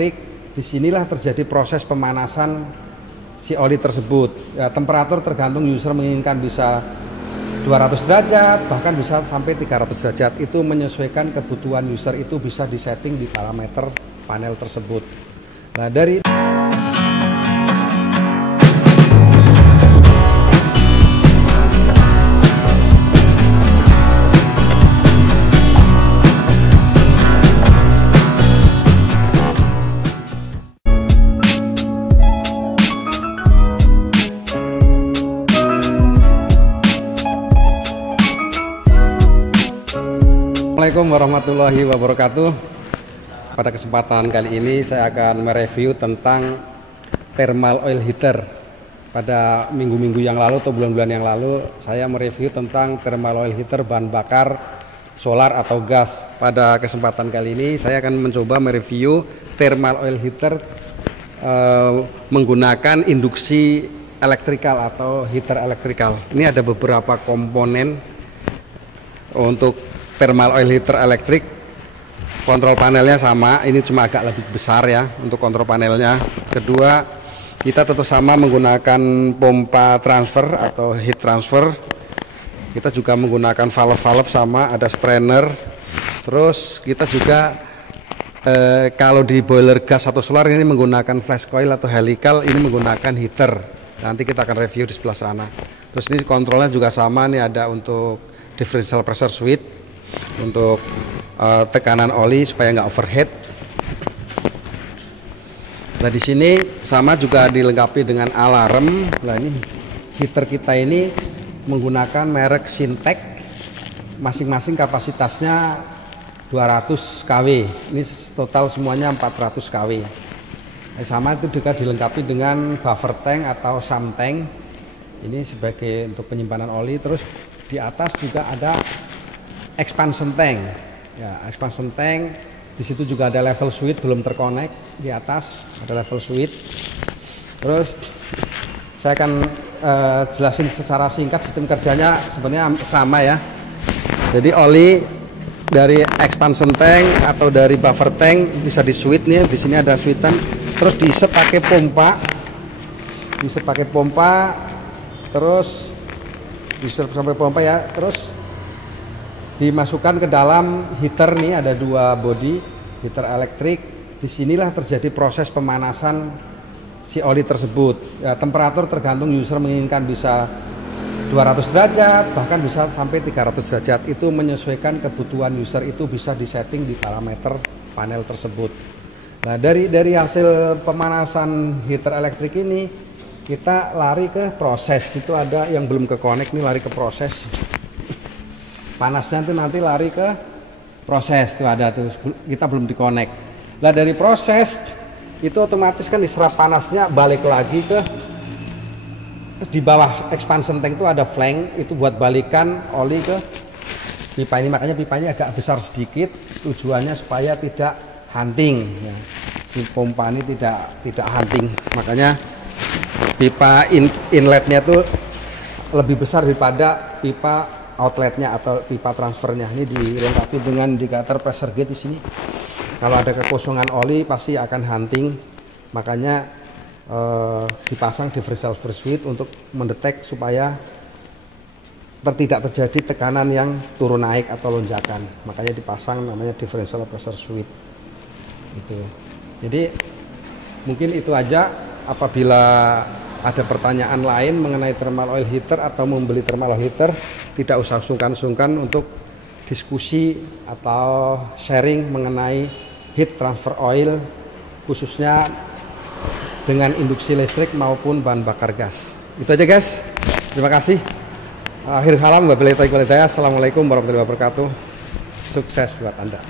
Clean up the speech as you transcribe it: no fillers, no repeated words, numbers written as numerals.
elektrik. Disinilah terjadi proses pemanasan si oli tersebut. Ya, temperatur tergantung user menginginkan bisa 200 derajat, bahkan bisa sampai 300 derajat. Itu menyesuaikan kebutuhan user, itu bisa disetting di parameter panel tersebut. Nah, dari Assalamualaikum warahmatullahi wabarakatuh. Pada kesempatan kali ini saya akan mereview tentang thermal oil heater. Pada minggu-minggu yang lalu atau bulan-bulan yang lalu saya mereview tentang thermal oil heater bahan bakar solar atau gas. Pada kesempatan kali ini saya akan mencoba mereview thermal oil heater menggunakan induksi elektrikal atau heater elektrikal. Ini ada beberapa komponen untuk thermal oil heater elektrik. Kontrol panelnya sama, ini cuma agak lebih besar ya untuk kontrol panelnya. Kedua, kita tetap sama menggunakan pompa transfer atau heat transfer. Kita juga menggunakan valve-valve sama, ada strainer. Terus kita juga kalau di boiler gas atau solar ini menggunakan flash coil atau helical, ini menggunakan heater. Nanti kita akan review di sebelah sana. Terus ini kontrolnya juga sama, nih ada untuk differential pressure switch untuk tekanan oli supaya nggak overheat. Nah, di sini sama juga dilengkapi dengan alarm. Nah, ini heater kita ini menggunakan merek Sintek, masing-masing kapasitasnya 200 kW. Ini total semuanya 400 kW. Sama itu juga dilengkapi dengan buffer tank atau sump tank. Ini sebagai untuk penyimpanan oli. Terus di atas juga ada expansion tank. Ya, expansion tank. Di situ juga ada level switch belum terkonek. Di atas ada level switch. Terus saya akan jelasin secara singkat sistem kerjanya. Sebenarnya sama ya. Jadi oli dari expansion tank atau dari buffer tank bisa di switch nih. Di sini ada switchan. Terus diisep pakai pompa. Diisep pakai pompa. Terus diisep sampai pompa ya. Terus dimasukkan ke dalam heater nih, ada dua body heater elektrik. Disinilah terjadi proses pemanasan si oli tersebut. Ya, temperatur tergantung user menginginkan bisa 200 derajat, bahkan bisa sampai 300 derajat. Itu menyesuaikan kebutuhan user, itu bisa disetting di parameter panel tersebut. Nah, dari hasil pemanasan heater elektrik ini kita lari ke proses. Itu ada yang belum ke connect nih, lari ke proses. Panasnya itu nanti lari ke proses, tuh ada tuh, kita belum dikonek. Nah, dari proses itu otomatis kan diserap panasnya balik lagi ke di bawah expansion tank itu ada flank, itu buat balikan oli ke pipa ini. Makanya pipanya agak besar sedikit, tujuannya supaya tidak hunting ya. Si pompa ini tidak hunting, makanya pipa inletnya tuh lebih besar daripada pipa outletnya atau pipa transfernya. Ini dilengkapi dengan indikator pressure gauge di sini. Kalau ada kekosongan oli pasti akan hunting, makanya dipasang differential pressure switch untuk mendetek supaya tidak terjadi tekanan yang turun naik atau lonjakan. Makanya dipasang namanya differential pressure switch. Itu. Jadi mungkin itu aja. Apabila ada pertanyaan lain mengenai thermal oil heater atau membeli thermal oil heater, tidak usah sungkan-sungkan untuk diskusi atau sharing mengenai heat transfer oil, khususnya dengan induksi listrik maupun bahan bakar gas. Itu aja guys, terima kasih. Akhir kalam, wabillahi taufiq wal hidayah. Assalamualaikum warahmatullahi wabarakatuh. Sukses buat Anda.